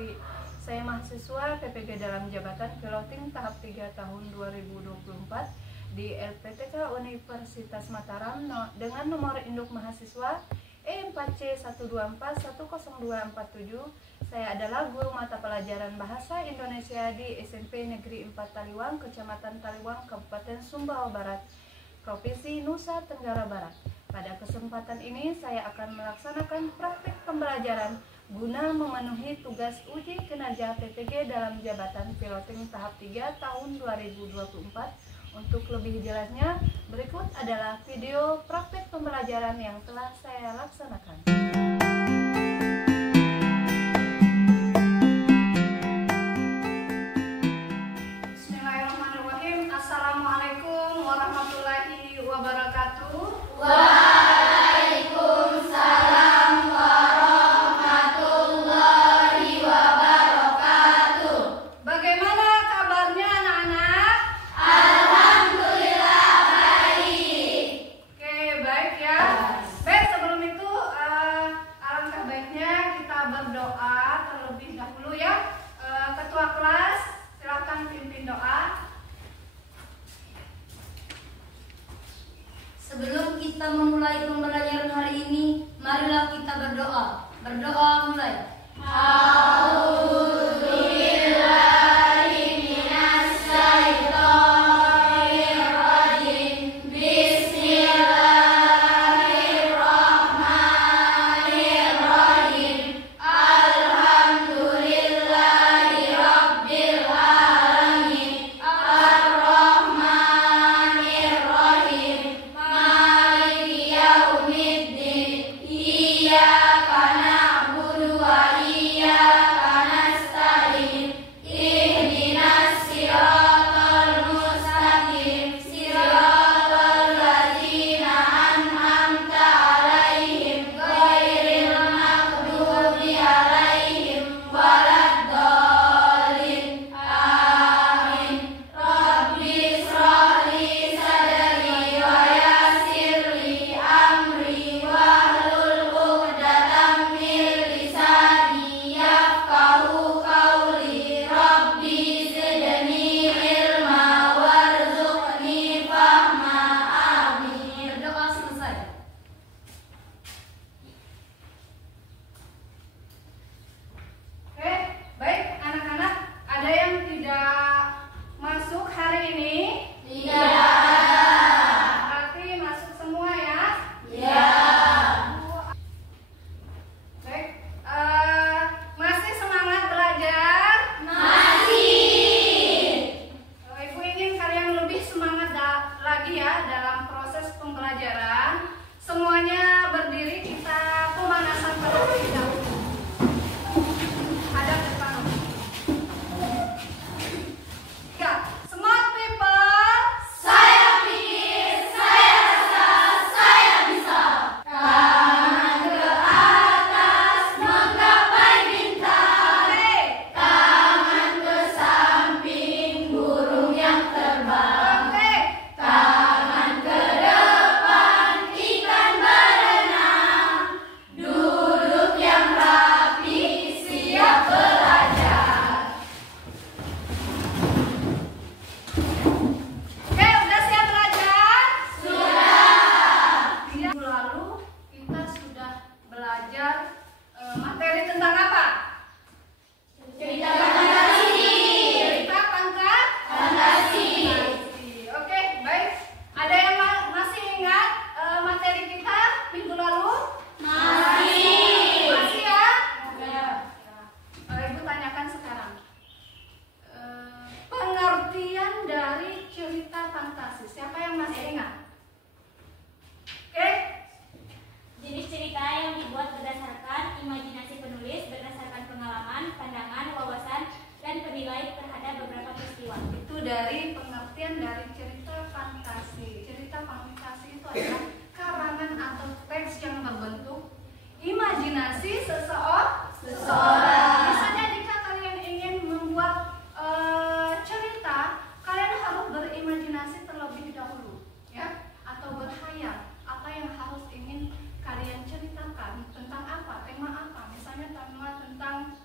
Novi. Saya mahasiswa PPG dalam jabatan piloting tahap 3 tahun 2024 di LPTK Universitas Mataram dengan nomor induk mahasiswa E4C124-10247. Saya adalah guru mata pelajaran Bahasa Indonesia di SMP Negeri 4 Taliwang, Kecamatan Taliwang, Kabupaten Sumbawa Barat, Provinsi Nusa Tenggara Barat. Pada kesempatan ini saya akan melaksanakan praktik pembelajaran guna memenuhi tugas uji kinerja PPG dalam jabatan piloting tahap 3 tahun 2024. Untuk lebih jelasnya, berikut adalah video praktik pembelajaran yang telah saya laksanakan. Bismillahirrahmanirrahim. Assalamualaikum warahmatullahi wabarakatuh. Waalaikumsalam warahmatullahi wabarakatuh. Bagaimana kabarnya anak-anak? Alhamdulillah baik. Oke, baik ya. Baik, sebelum itu alangkah baiknya kita berdoa terlebih dahulu ya. Ketua kelas, silakan pimpin doa. Sebelum kita memulai pembelajaran hari ini, marilah kita berdoa. Berdoa mulai. Semuanya berdiri, kita pemanasan terlebih dahulu. Hadap depan. Ya, smart people. Saya pikir, saya rasa, saya bisa. Tangan ke atas menggapai bintang. Tangan ke samping burung yang terbang. Tangan ke depan ikan berenang. Duduk yang rapi, siap belajar. Oke, udah siap belajar? Sudah. Minggu lalu kita sudah belajar materi tentang apa? Cerita fantasi. Cerita Fantasi. Oke, baik. Ada yang masih ingat materi kita minggu lalu? Masih. Masih ya? Ya. Ibu tanyakan sekarang. Pengertian dari cerita fantasi. Siapa yang masih ingat? Oke? Jenis cerita yang dibuat berdasarkan imajinasi penulis, berdasarkan pengalaman, pandangan, wawasan, dan penilai terhadap beberapa peristiwa. Itu dari pengertian dari cerita fantasi. Cerita fantasi itu adalah karangan atau teks yang berbentuk imajinasi seseorang. Misalnya jika kalian ingin membuat cerita, kalian harus berimajinasi terlebih dahulu, ya, atau berhayal apa yang harus ingin kalian ceritakan, tentang apa, tema apa. Misalnya tema tentang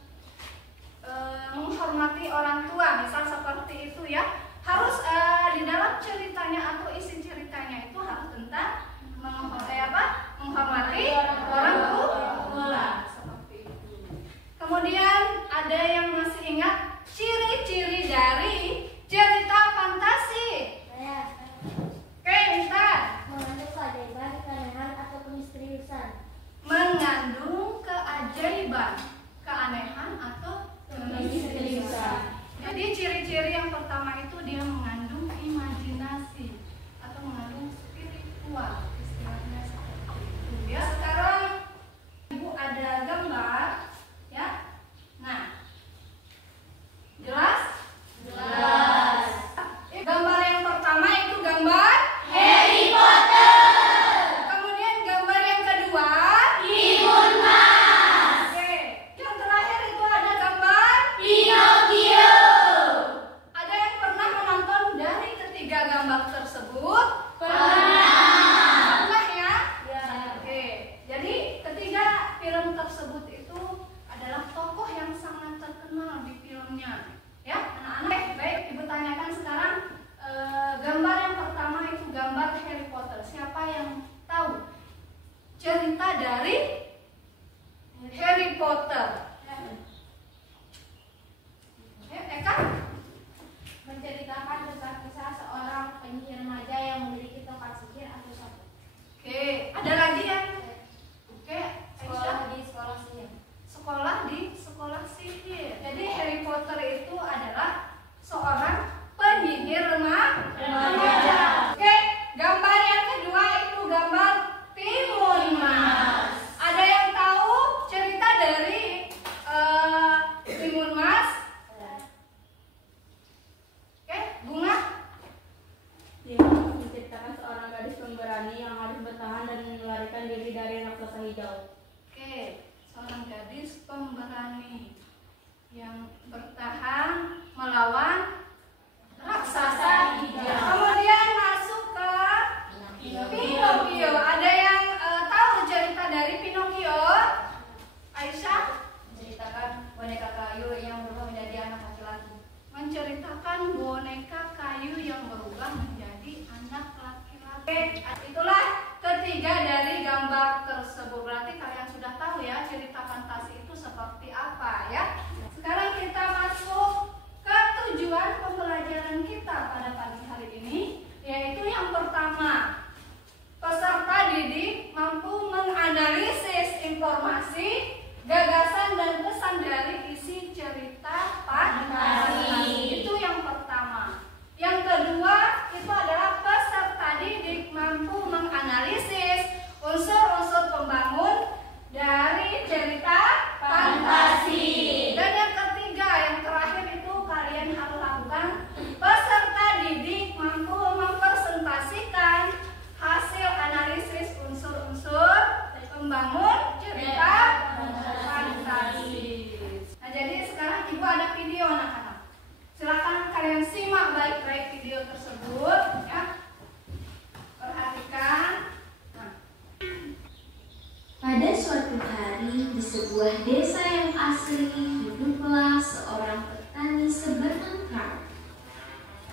sebuah desa yang asri hiduplah seorang petani sebatang kara.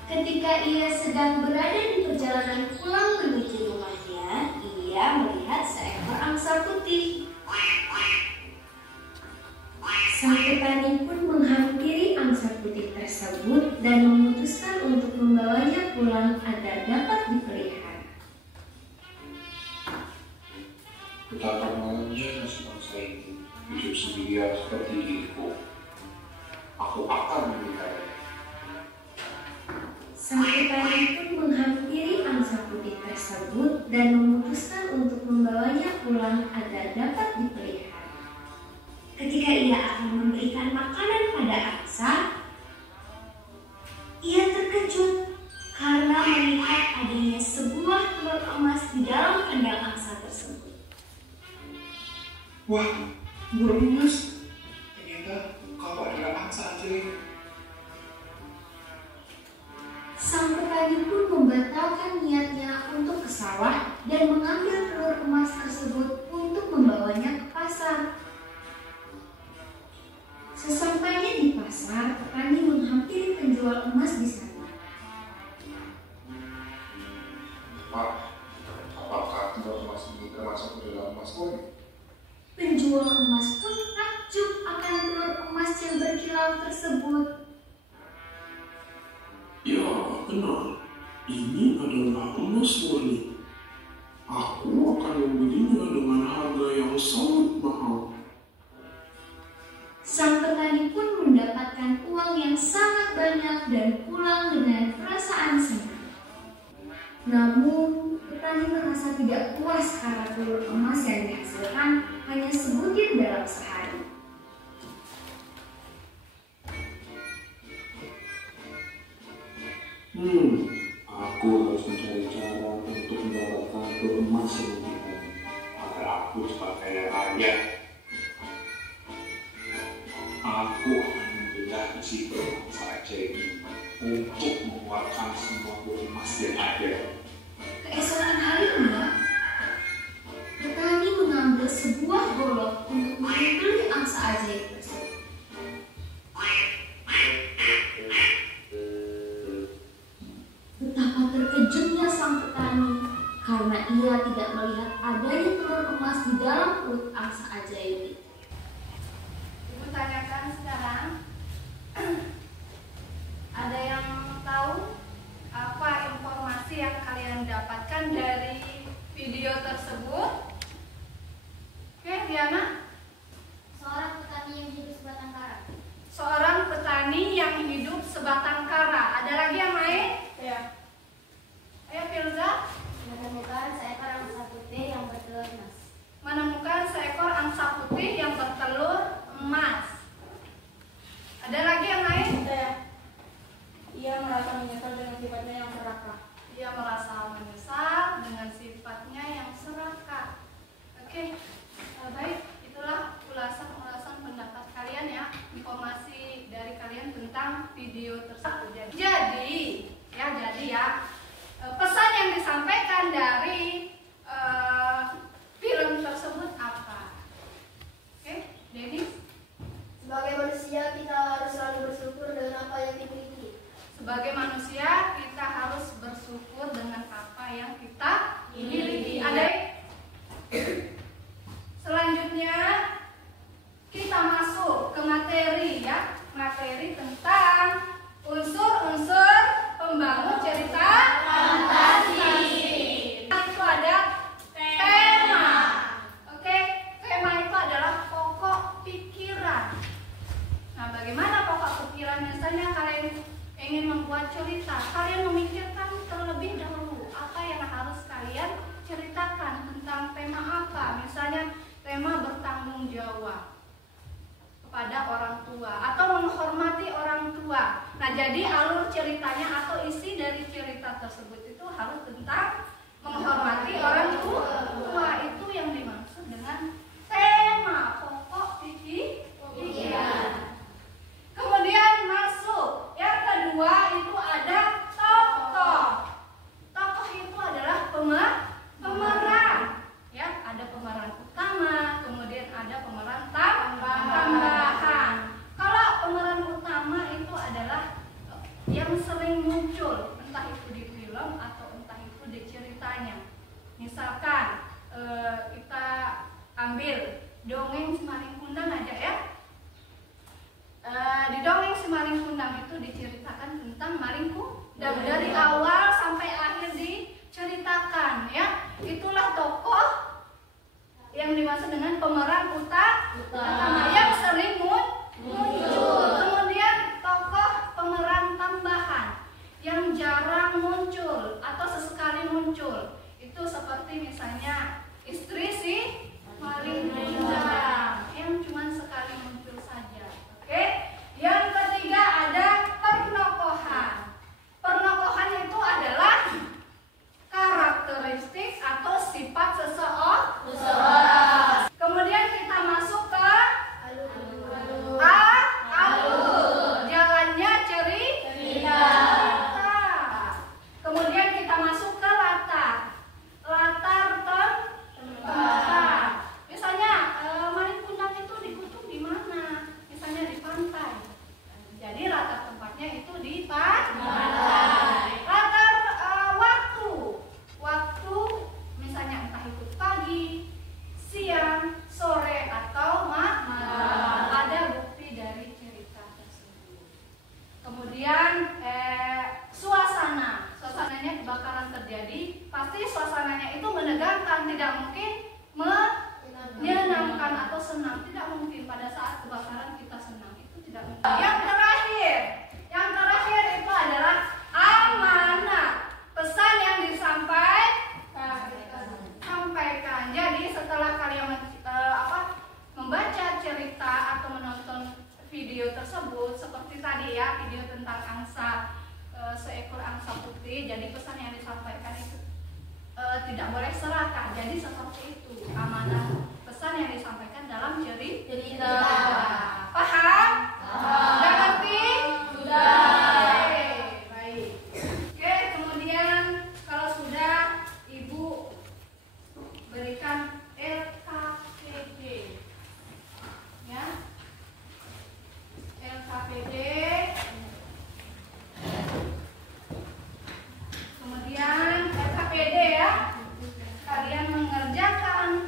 Ketika ia sedang berada di perjalanan pulang menuju rumahnya, ia melihat seekor angsa putih. Sang petani pun menghampiri angsa putih tersebut dan memutuskan untuk membawanya pulang agar dapat dipelihara. Betapa malamnya nasib bangsa ini hidup sendirian seperti diriku. Aku akan memelihara. Sang petani pun menghampiri angsa putih tersebut dan memutuskan untuk membawanya pulang agar dapat dipelihara. Ketika ia akan memberikan makanan pada angsa, ia terkejut karena melihat adanya sebuah telur emas di dalam kandang angsa tersebut. Wah, telur emas. Ternyata kau adalah angsa ajaib. Sang petani pun membatalkan niatnya untuk ke sawah dan mengambil telur emas tersebut untuk membawanya ke pasar. Sesampainya di pasar, petani menghampiri penjual emas di sana. Pak, apakah telur emas ini termasuk ke dalam emas koin? Penjual emas pun takjub akan telur emas yang berkilau tersebut. Ya, benar. Ini adalah emas murni. Aku akan membelinya dengan harga yang sangat mahal. Sang petani pun mendapatkan uang yang sangat banyak dan pulang dengan perasaan senang. Namun, petani merasa tidak puas karena telur emas yang dihasilkan hanya sebutir dalam sehari. Aku harus mencari cara untuk mendapatkan telur emas yang lebih banyak agar aku cepat kaya raya. Aku akan membelah isi perut angsa ajaib untuk mengeluarkan semua telur emas yang ada. Keesokan harinya, petani mengambil sebuah golok untuk membeli angsa ajaib tersebut. Betapa terkejutnya sang petani karena ia tidak melihat adanya telur emas di dalam perut angsa ajaib itu. Ibu tanyakan sekarang, ada yang tahu apa informasi yang kalian dapatkan dari video tersebut? Oke, Diana? Seorang petani yang hidup sebatang kara. Seorang petani yang hidup sebatang kara. Ada lagi yang lain? Ya. Ayo Filza. Menemukan seekor angsa putih yang bertelur emas. Menemukan seekor angsa putih yang bertelur emas. Ada lagi yang lain? Ya. Ia merasa menyesal dengan sifatnya yang serakah. Ia merasa menyesal dengan sifatnya yang serakah. Oke, baik. Itulah ulasan pendapat kalian ya, informasi dari kalian tentang video tersebut. Jadi pesan yang disampaikan dari film tersebut apa? Oke, Denis? Sebagai manusia kita harus selalu bersyukur dengan apa yang dimiliki. Sebagai manusia kita harus bersyukur dengan apa yang kita miliki. Ada selanjutnya kita masuk ke materi ya, materi tentang unsur-unsur pembangun cerita fantasi. Itu ada tema. Oke, tema itu adalah pokok pikiran. Nah, bagaimana pokok pikiran? Misalnya kalian ingin membuat cerita, kalian memikirkan terlebih dahulu apa yang harus kalian ceritakan tentang tema apa. Misalnya tema bertanggung jawab kepada orang tua atau menghormati orang tua. Nah, jadi alur ceritanya atau isi dari cerita tersebut itu harus tentang menghormati orang tua. Itu yang dimaksud dengan tema pokok pikiran. Kemudian masuk yang kedua itu ada tokoh. Tokoh itu adalah pemeran. Ya, ada pemeran utama, kemudian ada pemeran dari awal sampai akhir diceritakan ya. Itulah tokoh yang dimaksud dengan pemeran utama yang sering muncul. Kemudian tokoh pemeran tambahan yang jarang muncul atau sesekali muncul. Itu seperti misalnya istri si paling indah yang cuma sekali muncul saja. Oke. Yang ketiga ada pernokohan. Pernokohan itu adalah karakteristik atau sifat seseorang. Kemudian kita masuk ke alur. Jalannya cerita. Kemudian kita masuk ke latar tempat. Misalnya Maling Kundang itu dikutuk di mana? Misalnya di pantai. Jadi latar tempatnya itu di pantai. Latar waktu misalnya entah itu pagi, siang, sore atau malam. Ada bukti dari cerita tersebut. Kemudian suasananya kebakaran terjadi, pasti suasananya itu menegangkan, tidak mungkin menyenangkan atau senang, tidak mungkin pada saat kebakaran kita senang, itu tidak mungkin. Yang terakhir itu adalah amanat, pesan yang disampaikan. Jadi setelah kalian membaca cerita atau menonton video tersebut, seperti tadi ya, video tentang angsa, seekor angsa putih. Jadi pesan yang disampaikan itu tidak boleh serakah. Jadi seperti itu amanah pesan yang disampaikan dalam cerita. Paham? Sudah ngerti? Sudah. Baik. Oke, kemudian kalau sudah, Ibu berikan LKPD. Ya. LKPD. Kemudian LKPD ya. Kalian mengerjakan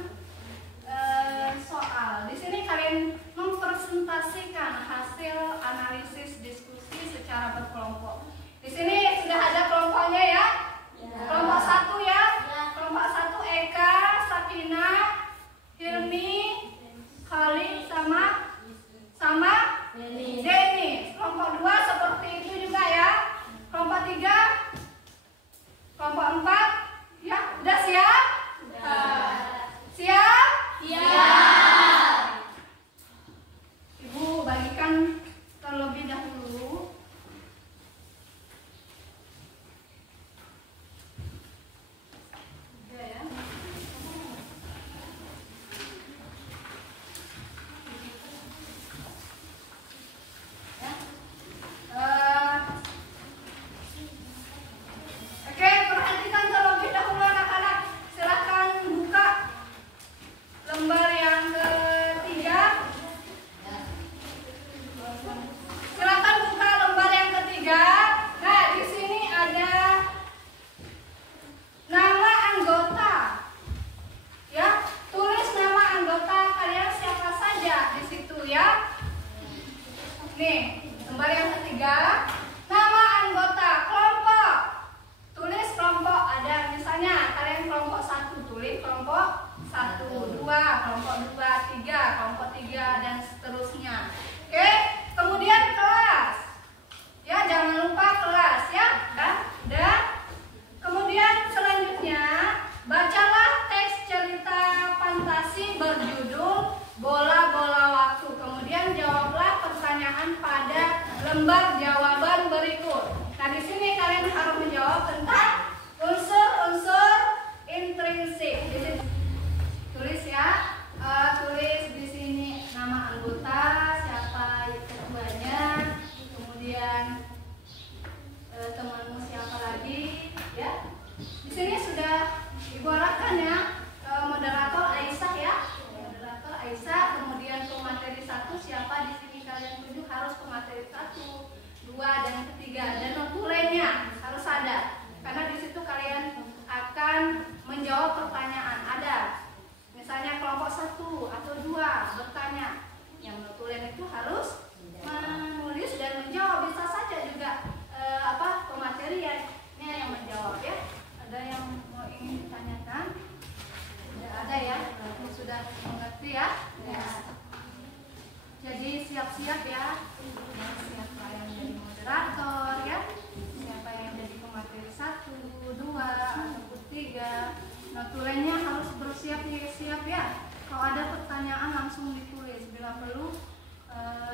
langsung ditulis. Bila perlu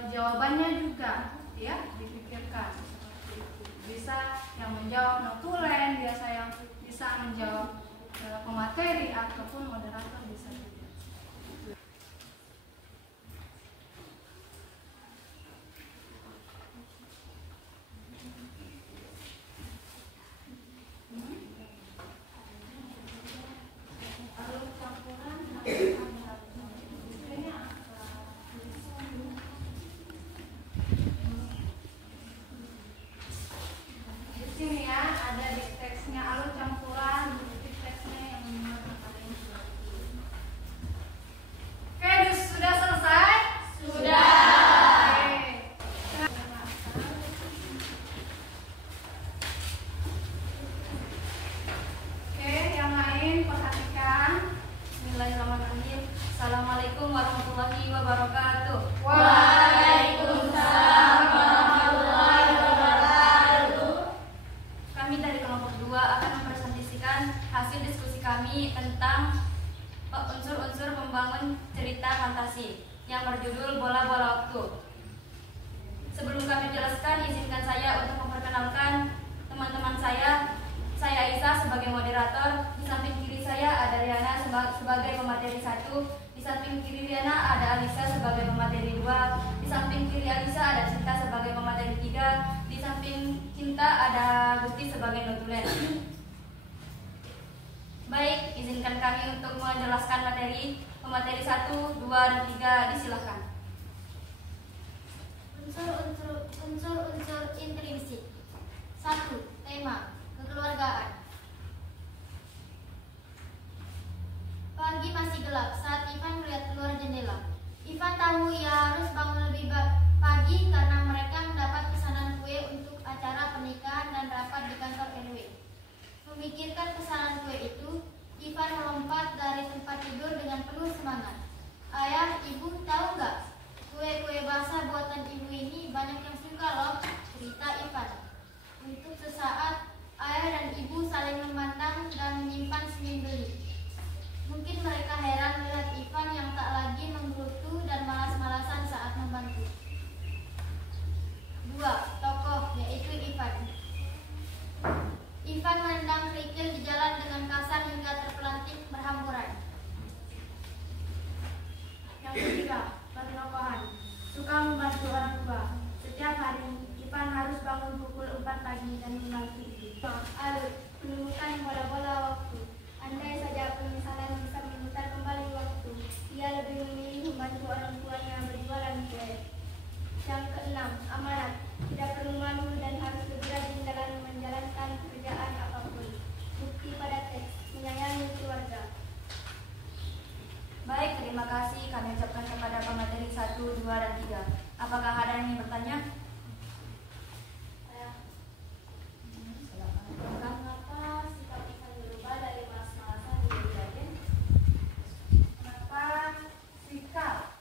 jawabannya juga ya dipikirkan. Bisa yang menjawab notulen, biasa yang bisa menjawab pemateri ataupun moderator bisa juga. Assalamualaikum warahmatullahi wabarakatuh. Waalaikumsalam warahmatullahi wabarakatuh. Kami dari kelompok 2 akan mempresentasikan hasil diskusi kami tentang unsur-unsur membangun cerita fantasi yang berjudul Bola-Bola Waktu. Sebelum kami jelaskan, izinkan saya untuk memperkenalkan teman-teman saya. Saya Aisyah sebagai moderator. Di samping kiri saya ada Riana sebagai pemateri 1. Di samping kiri Riana ada Alisa sebagai pemateri 2. Di samping kiri Alisa ada Cinta sebagai pemateri 3. Di samping Cinta ada Gusti sebagai notulen. Baik, izinkan kami untuk menjelaskan materi. Pemateri 1, 2, dan 3 disilakan. Unsur-unsur intrinsik. 1. Tema kekeluargaan. Pagi masih gelap saat Ivan melihat keluar jendela. Ivan tahu ia harus bangun lebih pagi karena mereka mendapat pesanan kue untuk acara pernikahan dan rapat di kantor RW. Memikirkan pesanan kue itu, Ivan melompat dari tempat tidur dengan penuh semangat. Ayah, ibu, tahu nggak? Kue-kue basah buatan ibu ini banyak yang suka loh, cerita Ivan. Untuk sesaat, ayah dan ibu saling memandang dan menyimpan senyum geli. Mungkin mereka heran melihat Ivan yang tak lagi menggerutu dan malas-malasan saat membantu. 2. Tokoh, yaitu Ivan. Ivan menendang kerikil di jalan dengan kasar hingga terpelanting berhamburan. Yang ketiga, pertokohan. Suka membantu orang tua. Setiap hari, Ivan harus bangun pukul 4 pagi dan membantu ibu. Alut, menemukan bola-bola waktu. Andai saja penyesalan bisa memutar kembali waktu, ia lebih memilih membantu orang tuanya berjualan kue. Yang keenam, amanat. Tidak perlu malu dan harus lebih rajin dalam menjalankan pekerjaan apapun. Bukti pada teks, menyayangi keluarga. Baik, terima kasih kami ucapkan kepada pemateri 1, 2, dan 3. Apakah ada yang ingin bertanya? Mengapa sikap Ivan berubah dari malas-malasan menjadi rajin? Kenapa sikap?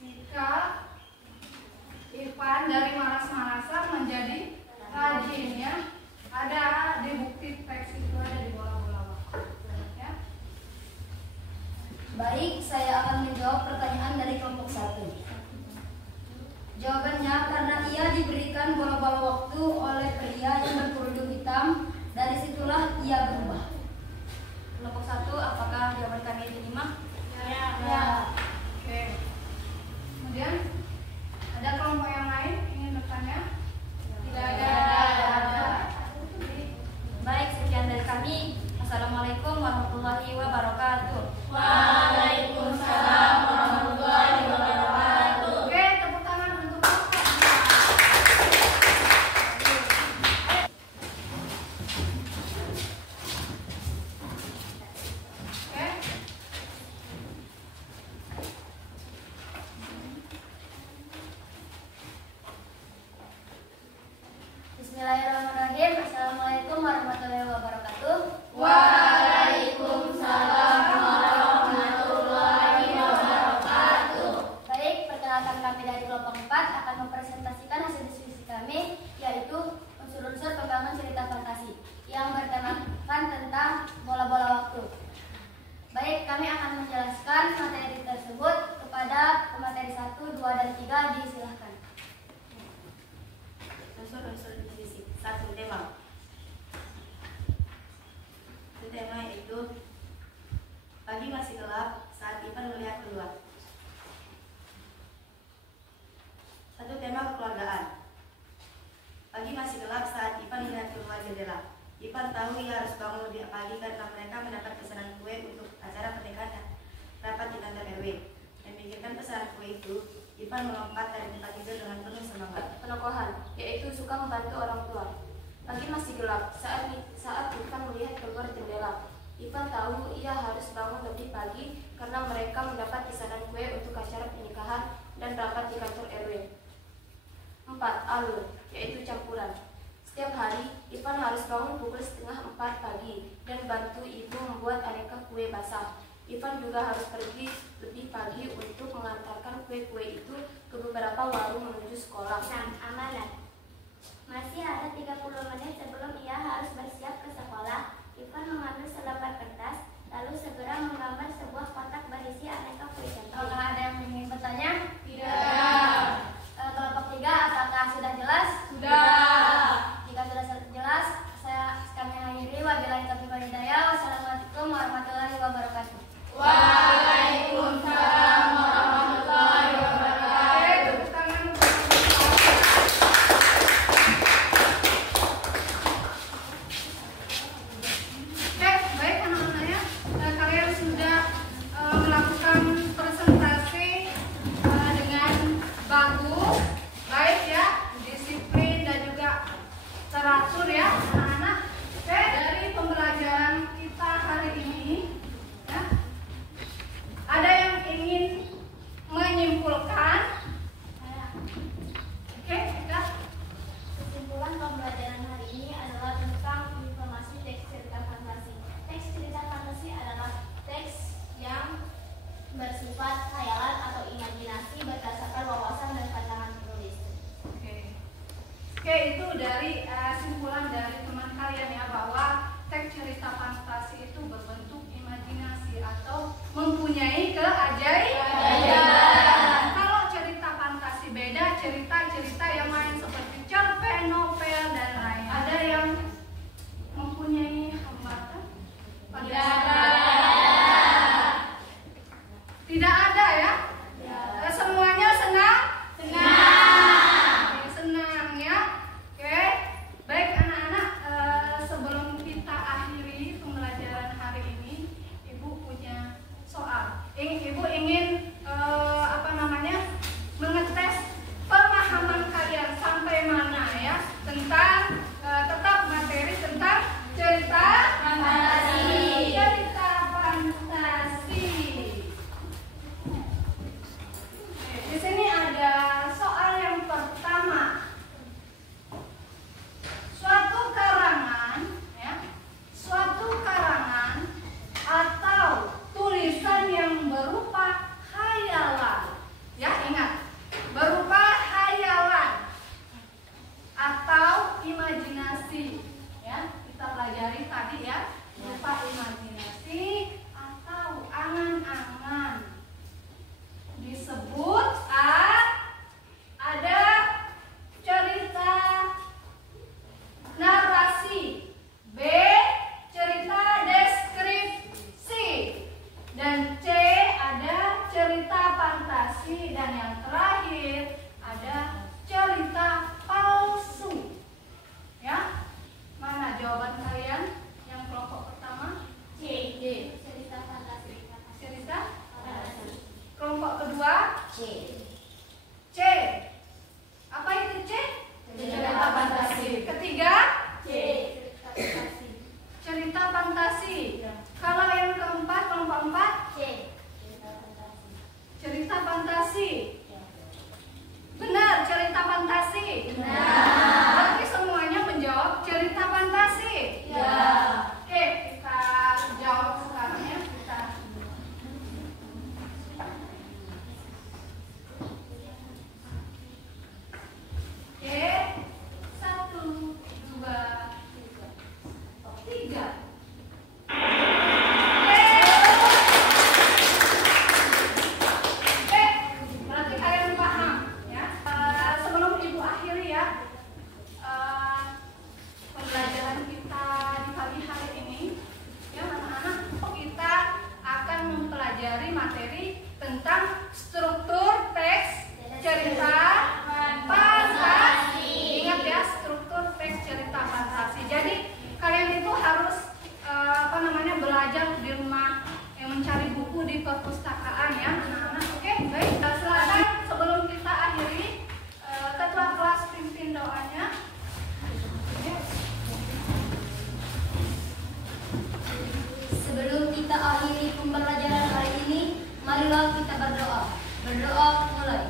Sikap Ivan dari malas-malasan menjadi rajin ya. Ada di bukti teks itu, ada di bola-bola waktu ya. Baik, saya akan menjawab pertanyaan dari kelompok 1. Jawabannya, karena ia diberikan bola-bola waktu oleh pria yang berkerudung hitam, dari situlah ia berubah. Kelompok 1, apakah jawaban kami diterima? Ya. Oke. Kemudian ada kelompok yang lain ingin bertanya? Tidak ada. Baik, sekian dari kami. Assalamualaikum warahmatullahi wabarakatuh. Waalaikumsalam warahmatullahi wabarakatuh. Oke, tepuk tangan untuk Bapak. Oke. melihat keluar. Satu tema kekeluargaan. Pagi masih gelap saat Ivan melihat keluar jendela. Ivan tahu ia harus bangun lebih pagi karena mereka mendapat pesanan kue untuk acara pernikahan rapat di kantor RW. Memikirkan pesanan kue itu, Ivan melompat dari tempat tidur dengan penuh semangat. Penokohan, yaitu suka membantu orang tua. Pagi masih gelap saat Ivan melihat keluar jendela. Ivan tahu ia harus bangun lebih pagi karena mereka mendapat pesanan kue untuk acara pernikahan dan rapat di kantor RW. 4. Alur, yaitu campuran. Setiap hari, Ivan harus bangun pukul 3:30 pagi dan bantu ibu membuat aneka kue basah. Ivan juga harus pergi lebih pagi untuk mengantarkan kue-kue itu ke beberapa warung menuju sekolah. 6. Amalan. Masih ada 30 menit sebelum ia harus bersiap ke sekolah. Ivan mengambil selembar kertas, lalu segera menggambar sebuah kotak berisi aneka kue cantik. Apakah ada yang ingin bertanya? Tidak. Kelompok 3, apakah sudah jelas? Sudah. Jika sudah jelas, kami akhiri. Wabillahi taufiq wal hidayah. Wassalamualaikum warahmatullahi wabarakatuh. Waalaikumsalam warahmatullahi wabarakatuh. Oke, baik anak-anaknya, kalian sudah melakukan presentasi dengan bagus, baik ya, disiplin dan juga teratur ya anak-anak. Oke, dari pembelajaran kita hari ini ya, ada yang ingin menyimpulkan? Oke, kita Kesimpulan pembelajaran hari ini adalah tentang informasi teks cerita fantasi. Teks cerita fantasi adalah teks yang bersifat khayalan atau imajinasi berdasarkan wawasan dan pandangan penulis. Oke, itu dari simpulan dari teman kalian ya, bahwa teks cerita fantasi itu berbentuk imajinasi atau mempunyai keajaiban. Kalau cerita fantasi beda, cerita-cerita yang lain seperti cerpen, novel dan lain. Ada yang mempunyai hambatan? Tidak ada ya? Semuanya senang? Oke, senang ya. Oke, baik anak-anak, sebelum kita akhiri pembelajaran hari ini, Ibu punya soal. Ibu ingin mengetes pemahaman kalian sampai mana ya tentang tetap materi tentang cerita fantasi. Cerita fantasi. Di sini ada soal yang pertama. Suatu karangan atau tulisan yang berupa khayalan. Ya, ingat, berupa khayalan atau imajinasi. Ya, kita pelajari tadi ya, berupa imajinasi atau angan-angan. Disebut ada cerita narasi, B cerita deskripsi, dan C ada cerita fantasi, dan yang terakhir ada cerita palsu. Ya, mana jawaban kalian? Yang kelompok pertama C. Cerita fantasi. cerita, kelompok kedua C. C. Apa itu C? Cerita fantasi. Ketiga C. Cerita fantasi. cerita fantasi. Kalau yang keempat, kelompok 4 C. Cerita fantasi. cerita fantasi. Benar, cerita fantasi. Benar. Berarti semuanya menjawab cerita fantasi. Ya. Oke, kita jawab sekarang ya. tentang struktur teks cerita fantasi. Ingat ya, struktur teks cerita fantasi. Jadi kalian itu harus belajar di rumah, mencari buku di perpustakaan ya anak-anak. Oke, baik. Silakan sebelum kita akhiri, ketua kelas pimpin doanya. Sebelum kita akhiri pembelajaran hari ini, marilah kita berdoa. Berdoa mulai.